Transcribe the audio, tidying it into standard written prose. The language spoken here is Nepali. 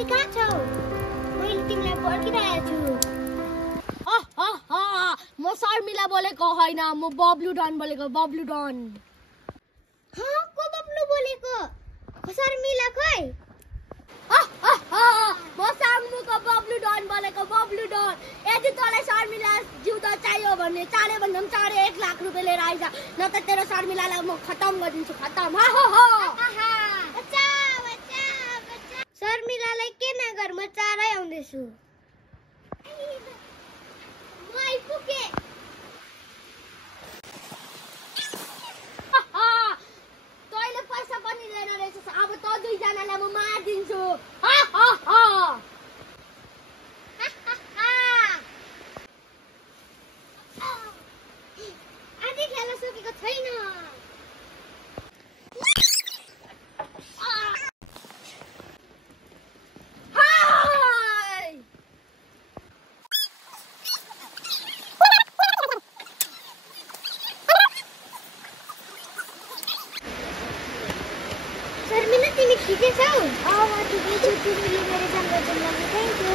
तिमी कहाँ छौ? मैले तिमीलाई पर्खिरहेको छु। म शर्मिला बोलेको होइन, म बब्लु डन बोलेको, बब्लु डन। को बब्लु बोलेको? शर्मिला खोइ? म साङ्मुको बब्लु डन बोलेको, बब्लु डन। यदि तँलाई शर्मिला जिउँदो चाहियो भने चाँडै भन्दा पनि चाँडै 1 लाख रुपियाँ लिएर आइज, न त तेरो शर्मिलालाई म खतम गरिदिन्छु, खतम। शर्मिलालाई के नगर, म चाँडै आउँदैछु। म आइपुगे। तैँले पैसा पनि लिएर रहेछस्, अब त दुईजनालाई म मारिदिन्छु। आधी खेला सकेको छैन। शर्मिला तिमी ठिकै छौ? म ठिकै छु, तिमीले मेरो जन्मदिन थ्याङ्क यू।